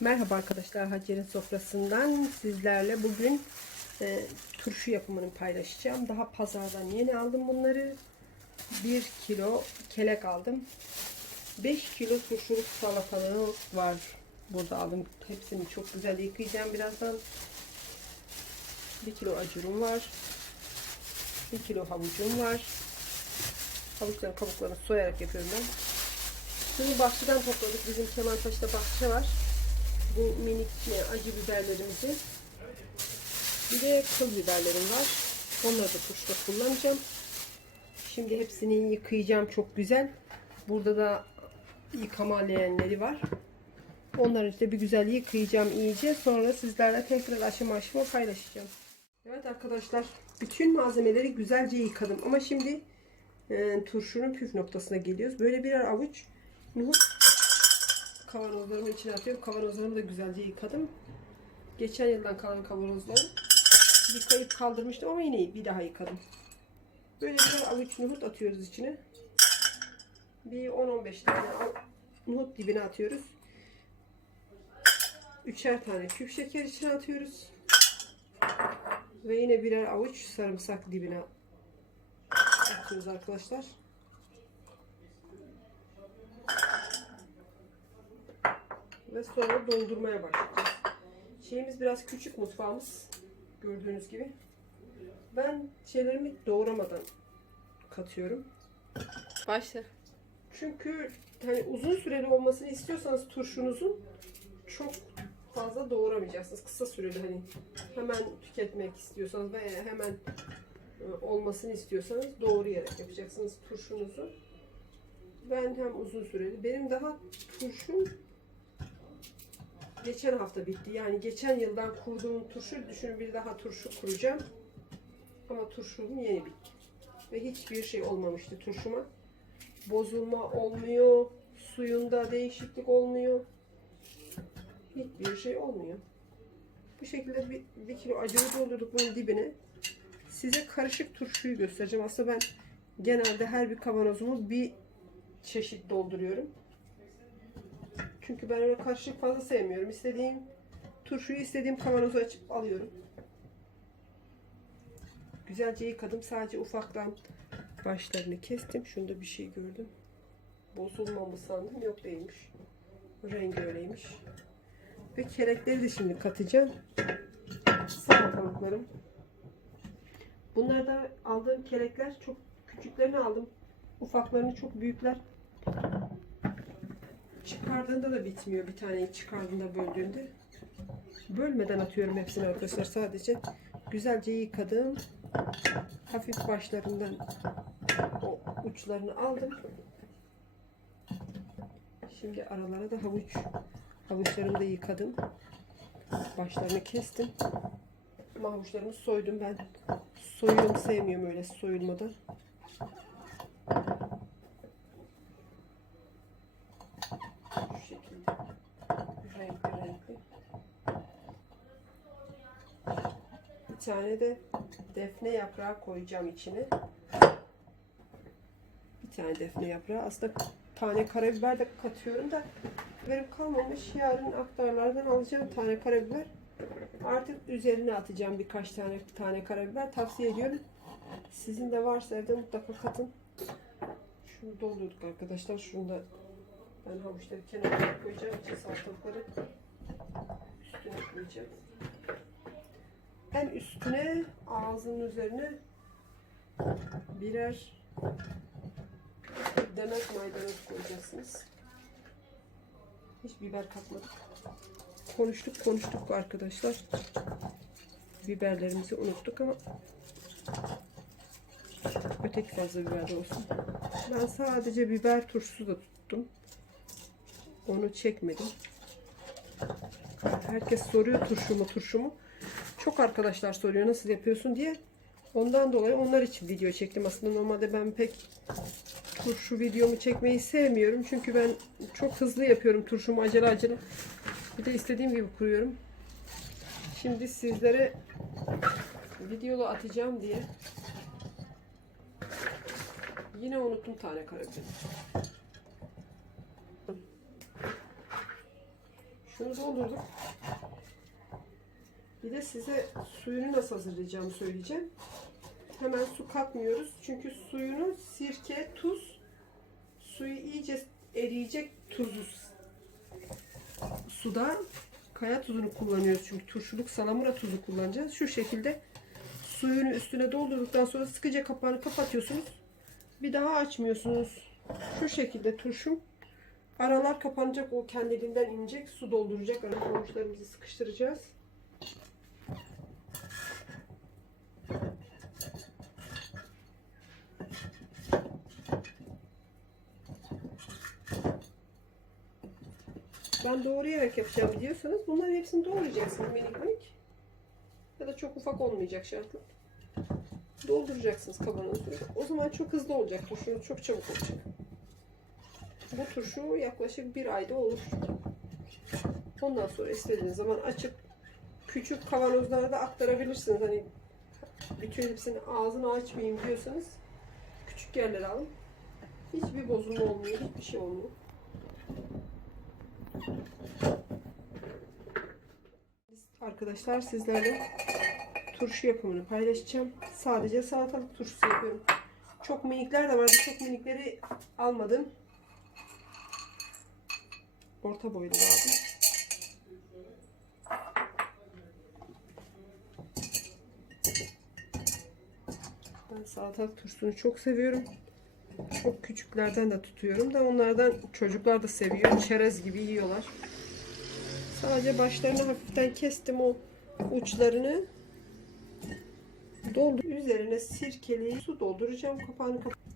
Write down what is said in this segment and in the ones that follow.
Merhaba arkadaşlar Hacer'in sofrasından sizlerle bugün e, turşu yapımını paylaşacağım. Daha pazardan yeni aldım bunları. 1 kilo kelek aldım. 5 kilo turşuluk salatalığı var. Burada aldım. Hepsini çok güzel yıkayacağım birazdan. 1 kilo acurum var. 1 kilo havucum var. Havuçların kabuklarını soyarak yapıyorum ben. Bunu bahçeden topladık. Bizim Kemalpaşa'da bahçe var bu minik e, acı biberlerimizi. Bir de kıl biberlerim var. Onları da turşuda kullanacağım. Şimdi hepsini yıkayacağım çok güzel. Burada da yıkama leğenleri var. Onları işte bir güzel yıkayacağım iyice. Sonra sizlerle tekrar aşama aşama paylaşacağım. Evet arkadaşlar bütün malzemeleri güzelce yıkadım. Ama şimdi e, turşunun püf noktasına geliyoruz. Böyle birer avuç nohut kavanozlarımın içine atıyorum. Kavanozlarımı da güzelce yıkadım. Geçen yıldan kalan kavanozları yıkayıp kaldırmıştım ama yine bir daha yıkadım. Böyle bir avuç nohut atıyoruz içine. Bir 10-15 tane nohut dibine atıyoruz. Üçer tane küp şeker içine atıyoruz. Ve yine birer avuç sarımsak dibine atıyoruz arkadaşlar. Ve sonra doldurmaya başlayacağız. Şeyimiz biraz küçük mutfağımız gördüğünüz gibi. Ben şeylerimi doğramadan katıyorum. Başla. Çünkü hani uzun süreli olmasını istiyorsanız turşunuzun çok fazla doğramayacaksınız. Kısa süreli hani hemen tüketmek istiyorsanız veya hemen e, olmasını istiyorsanız doğrayarak yapacaksınız turşunuzu. Ben hem uzun süreli. Benim daha turşum geçen hafta bitti. Yani geçen yıldan kurduğum turşu düşünün bir daha turşu kuracağım. Ama turşum yeni bitti. Ve hiçbir şey olmamıştı turşuma. Bozulma olmuyor. Suyunda değişiklik olmuyor. Hiçbir şey olmuyor. Bu şekilde bir, bir kilo acılı doldurduk bunun dibine. Size karışık turşuyu göstereceğim. Aslında ben genelde her bir kavanozumu bir çeşit dolduruyorum. Çünkü ben öyle karışık fazla sevmiyorum. İstediğim turşuyu istediğim kavanozu açıp alıyorum. Güzelce yıkadım. Sadece ufaktan başlarını kestim. Şunda bir şey gördüm. Bozulmamış sandım. Yok değilmiş. Rengi öyleymiş. Ve kelekleri de şimdi katacağım. Salatalıklarım. Bunlar da aldığım kelekler çok küçüklerini aldım. Ufaklarını çok büyükler. Çıkardığında da bitmiyor bir taneyi çıkardığında böldüğünde. Bölmeden atıyorum hepsini arkadaşlar sadece. Güzelce yıkadım. Hafif başlarından o uçlarını aldım. Şimdi aralara da havuç havuçlarımı da yıkadım. Başlarını kestim. Ama soydum ben. Soyuyorum sevmiyorum öyle soyulmadan. Şu şekilde. Renkli renkli. Bir tane de defne yaprağı koyacağım içine. Bir tane defne yaprağı. Aslında tane karabiber de katıyorum da benim kalmamış. Yarın aktarlardan alacağım tane karabiber. Artık üzerine atacağım birkaç tane tane karabiber. Tavsiye ediyorum. Sizin de varsa evde mutlaka katın. Şunu doldurduk arkadaşlar. Şunu da ben havuçları kenara koyacağım için salatalıkları üstüne koyacağım. En üstüne ağzının üzerine birer demet maydanoz koyacaksınız. Hiç biber katmadık. Konuştuk konuştuk arkadaşlar. Biberlerimizi unuttuk ama öteki fazla biber de olsun. Ben sadece biber turşusu da tuttum. Onu çekmedim. Herkes soruyor turşumu turşumu. Çok arkadaşlar soruyor nasıl yapıyorsun diye. Ondan dolayı onlar için video çektim. Aslında normalde ben pek turşu videomu çekmeyi sevmiyorum. Çünkü ben çok hızlı yapıyorum turşumu acele acele. Bir de istediğim gibi kuruyorum. Şimdi sizlere videolu atacağım diye yine unuttum tane karabiberi. Şunu doldurduk. Bir de size suyunu nasıl hazırlayacağımı söyleyeceğim. Hemen su katmıyoruz. Çünkü suyunu sirke, tuz, suyu iyice eriyecek tuzlu suda kaya tuzunu kullanıyoruz. Çünkü turşuluk salamura tuzu kullanacağız. Şu şekilde suyunu üstüne doldurduktan sonra sıkıca kapağını kapatıyorsunuz. Bir daha açmıyorsunuz. Şu şekilde turşum aralar kapanacak. O kendiliğinden inecek. Su dolduracak. Ara havuçlarımızı sıkıştıracağız. Ben doğrayarak yapacağım diyorsanız bunların hepsini doğrayacaksınız minik minik. Ya da çok ufak olmayacak şartlı. Dolduracaksınız kavanozu. O zaman çok hızlı olacak turşunuz. Çok çabuk olacak. Bu turşu yaklaşık bir ayda olur. Ondan sonra istediğiniz zaman açıp küçük kavanozlara da aktarabilirsiniz. Hani bütün hepsini ağzını açmayayım diyorsanız küçük yerlere alın. Hiçbir bozulma olmuyor. Hiçbir şey olmuyor. Arkadaşlar sizlerle turşu yapımını paylaşacağım. Sadece salatalık turşusu yapıyorum. Çok minikler de vardı. Çok minikleri almadım. Orta boylu aldım. Ben salatalık turşusunu çok seviyorum. Çok küçüklerden de tutuyorum da onlardan çocuklar da seviyor. Çerez gibi yiyorlar. Sadece başlarını hafiften kestim o uçlarını. Doldu. Üzerine sirkeli su dolduracağım. Kapağını kap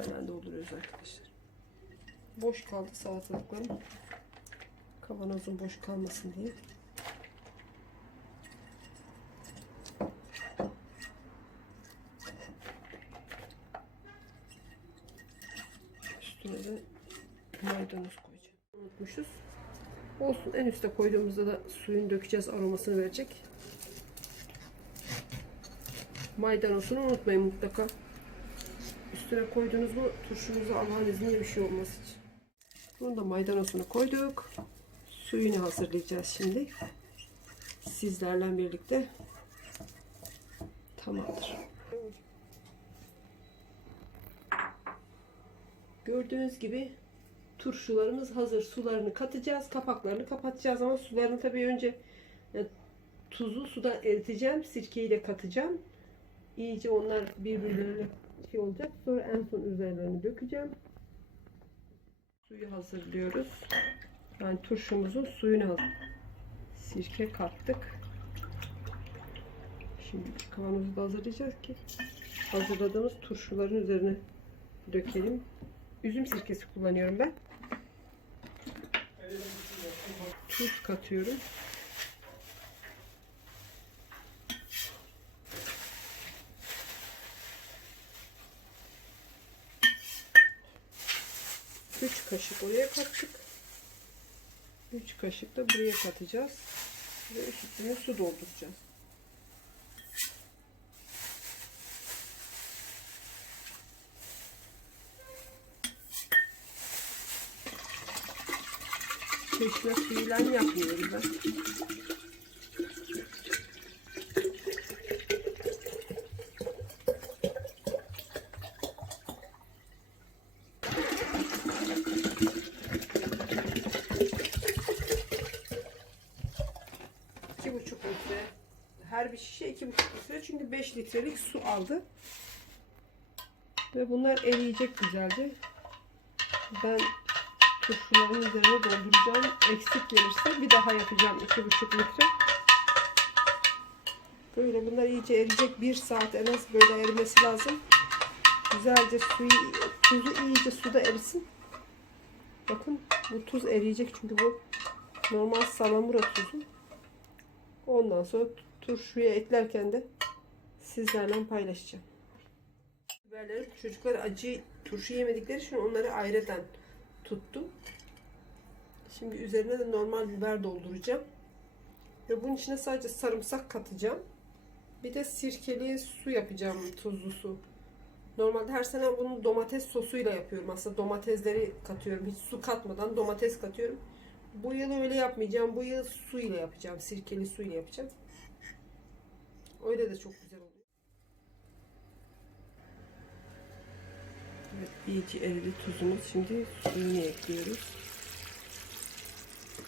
Biberden dolduruyoruz arkadaşlar. Boş kaldı salatalıklarım. Kavanozum boş kalmasın diye. Üstüne de maydanoz koyacağım. Unutmuşuz. Olsun en üste koyduğumuzda da suyunu dökeceğiz aromasını verecek. Maydanozunu unutmayın mutlaka. Üstüne koydunuz mu turşunuza Allah'ın izniyle bir şey olmaz hiç. Bunu da maydanozunu koyduk. Suyunu hazırlayacağız şimdi. Sizlerle birlikte. Tamamdır. Gördüğünüz gibi turşularımız hazır. Sularını katacağız. Kapaklarını kapatacağız ama sularını tabii önce tuzu suda eriteceğim. Sirkeyi de katacağım. İyice onlar birbirlerine şey olacak. Sonra en son üzerlerini dökeceğim. Suyu hazırlıyoruz. Yani turşumuzun suyunu hazır. Sirke kattık. Şimdi kavanozu da hazırlayacağız ki hazırladığımız turşuların üzerine dökelim. Üzüm sirkesi kullanıyorum ben. Tuz katıyorum. Üç kaşık oraya kattık. Üç kaşık da buraya katacağız. Ve üstüne su dolduracağız. Çeşme suyuyla yapmıyorum ben. Bir şişe iki buçuk litre. Çünkü 5 litrelik su aldı. Ve bunlar eriyecek güzelce. Ben turşuların üzerine dolduracağım. Eksik gelirse bir daha yapacağım iki buçuk litre. Böyle bunlar iyice eriyecek. Bir saat en az böyle erimesi lazım. Güzelce suyu, tuzu iyice suda erisin. Bakın bu tuz eriyecek çünkü bu normal salamura tuzu. Ondan sonra turşuya eklerken de sizlerle paylaşacağım. Biberleri çocuklar acı turşu yemedikleri için onları ayrıdan tuttum. Şimdi üzerine de normal biber dolduracağım. Ve bunun içine sadece sarımsak katacağım. Bir de sirkeli su yapacağım, tuzlu su. Normalde her sene bunu domates sosuyla yapıyorum. Aslında domatesleri katıyorum. Hiç su katmadan domates katıyorum. Bu yıl öyle yapmayacağım. Bu yıl su ile yapacağım. Sirkeli su ile yapacağım. Öyle de çok güzel oluyor. Evet, iyice eridi tuzumuz. Şimdi suyunu ekliyoruz.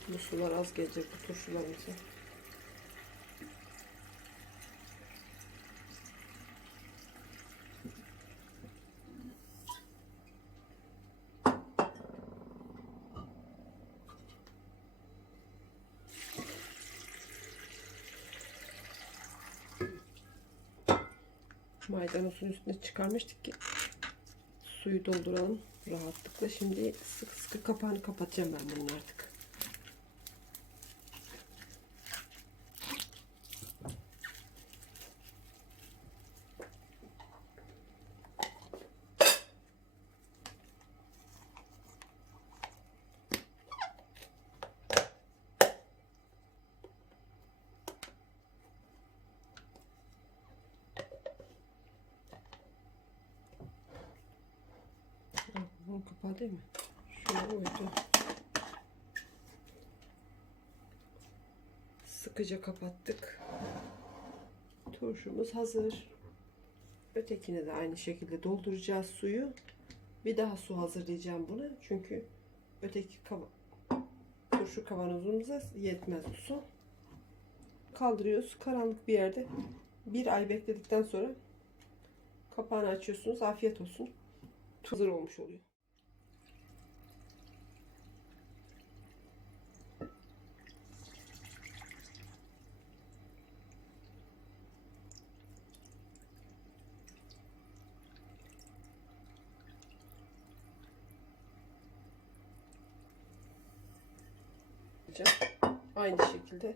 Bu sular az gelecek bu turşularımıza. Maydanozun üstüne çıkarmıştık ki suyu dolduralım rahatlıkla. Şimdi sıkı sıkı kapağını kapatacağım ben bunun artık. Değil mi? Şöyle uydu. Sıkıca kapattık. Turşumuz hazır. Ötekine de aynı şekilde dolduracağız suyu. Bir daha su hazırlayacağım buna. Çünkü öteki kava turşu kavanozumuza yetmez bu su. Kaldırıyoruz. Karanlık bir yerde bir ay bekledikten sonra kapağını açıyorsunuz. Afiyet olsun. Hazır olmuş oluyor. Aynı şekilde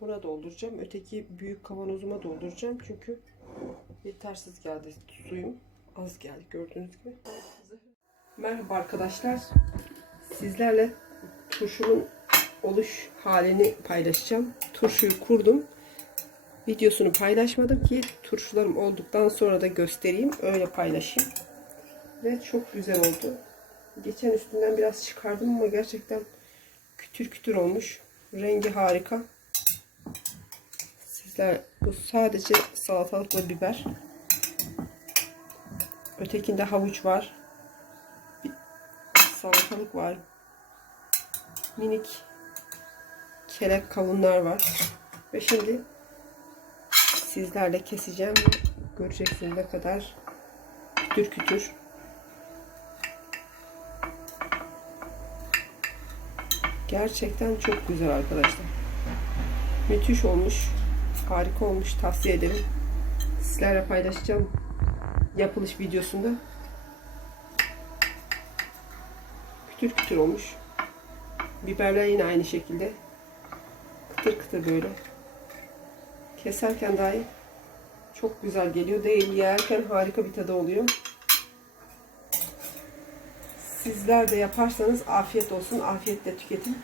buna dolduracağım. Öteki büyük kavanozuma dolduracağım. Çünkü yetersiz geldi suyum. Az geldi gördüğünüz gibi. Merhaba arkadaşlar. Sizlerle turşumun oluş halini paylaşacağım. Turşuyu kurdum. Videosunu paylaşmadım ki turşularım olduktan sonra da göstereyim. Öyle paylaşayım. Ve çok güzel oldu. Geçen üstünden biraz çıkardım ama gerçekten kütür kütür olmuş. Rengi harika. Sizler bu sadece salatalık ve biber. Ötekinde havuç var. Bir salatalık var. Minik kelek kavunlar var. Ve şimdi sizlerle keseceğim. Göreceksiniz ne kadar kütür kütür. Gerçekten çok güzel arkadaşlar. Müthiş olmuş. Harika olmuş. Tavsiye ederim. Sizlerle paylaşacağım yapılış videosunda. Kütür kütür olmuş. Biberler yine aynı şekilde. Kıtır kıtır böyle. Keserken dahi çok güzel geliyor. Değil yerken harika bir tadı oluyor. Sizler de yaparsanız afiyet olsun. Afiyetle tüketin.